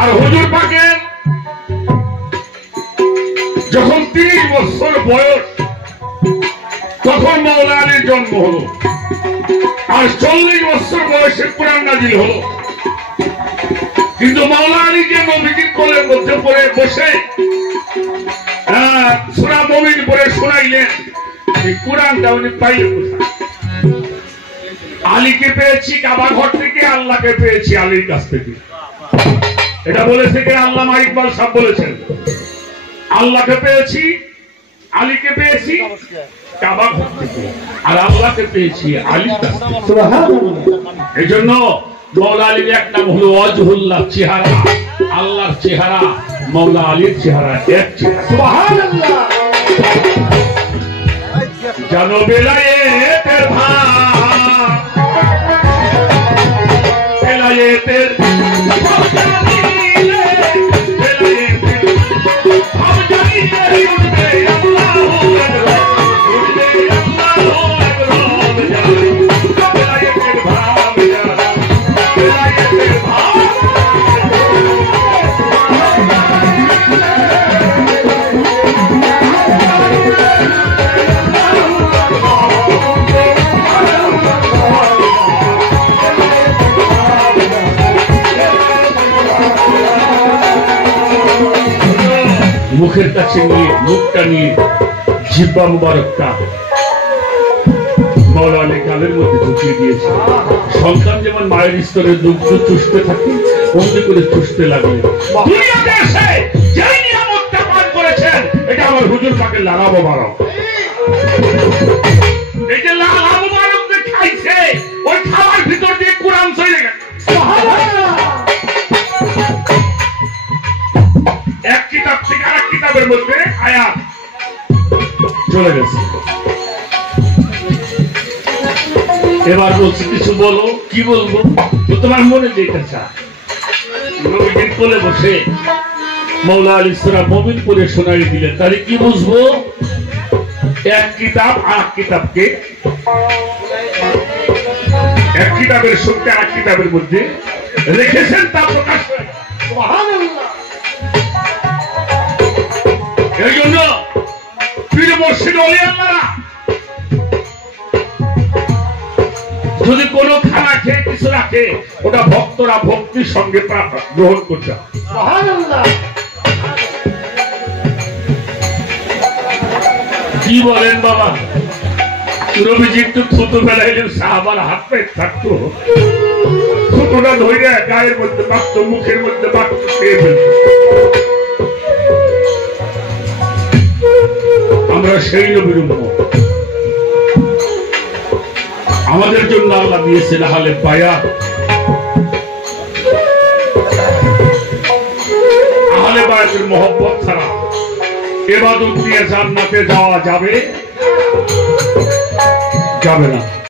আর হুজুর পাকের যখন 30 বছর বয়স তখন মাওলা আলীর জন্ম হলো, আর 40 বছর বয়সে কোরআন নাজিল হলো। কিন্তু মাওলা আলী যে নবীজির কোলের মধ্যে পড়ে বসে সূরা মুমিন পড়ে শোনাইলেন, এই কোরআনটা উনি পাইলেন কোথায়? আলীকে পেয়েছি কাবা ঘর থেকে, আল্লাহকে পেয়েছি আলীর কাছ থেকে। এটা বলেছে কে? আল্লামা ইকবাল সাহেব বলেছেন, আল্লাহকে পেয়েছি, আলীকে পেয়েছি কাবা ঘর থেকে, আর আল্লাহকে পেয়েছি আলীর কাছ থেকে। সুবহানাল্লাহ। এই জন্য মৌলা আলীর এক নাম হলো ওয়াজহুল্লাহ, চেহারা, আল্লাহর চেহারা, মৌলা আলীর চেহারা এক চেহারা। সুবহানাল্লাহ। জানো বেলায়েতের ভাব, বেলায়েতের ভাব জানিলে, বেলায়েতের ভাব জানিলে উঠবে আল্লাহু আকবার, উঠবে আল্লাহু আকবার। বেলায়েতের ভাব জানা, বেলায়েতের ভাব মুখের কাছে নিয়ে, মুখটা নিয়ে, জিহ্বা মুবারকটা মাওলা আলী গালের মধ্যে ঢুকিয়ে দিয়েছে। সন্তান যেমন মায়ের স্তরে দুগ্ধ চুষতে থাকে, অমনি করে চুষতে লাগলেন। দুনিয়াতে এসে যেই নিয়ামতটা পান করেছেন, এটা আমার হুজুর পাকের লালা মোবারক। এই যে লালা মোবারক যে খাইছে, ওই খাওয়ার ভিতর দিয়ে কোরআন চলে গেছে। এক কিতাব থেকে আরেক কিতাবের মধ্যে আয়াত চলে গেছে। এবার বলছি কিছু বলো। কি বলবো? তো তোমার মনে যেটা চায়। নবীজির কোলে বসে মাওলা আলী সূরা মুমিন পড়ে শোনাই দিলেন, তাহলে কি বুঝবো? এক কিতাব আর কিতাবকে, এক কিতাবের সত্যি আর কিতাবের মধ্যে রেখেছেন, তা প্রকাশ করে। সুবহানাল্লাহ। এই জন্য পীর মুর্শিদ ওলি আল্লাহরা যদি কোনো খানা খেয়ে কিছু রাখে, ওটা ভক্তরা ভক্তির সঙ্গে গ্রহণ করছে। সুবহানাল্লাহ। কি বলেন বাবা? নবীজি একটু থুতু ফেলাইলেন, সাহাবার হাত পায়ে থাকতো, থুতুটা ধরে গায়ের মধ্যে মাখত, মুখের মধ্যে মাখত, খেয়ে ফেলত। আমরা সেই নবীর উম্মত। আমাদের জন্য আল্লাহ দিয়েছেন আহলে বায়াত। আহলে বায়াতের মহব্বত ছাড়া ইবাদত দিয়ে জান্নাতে যাওয়া যাবে না।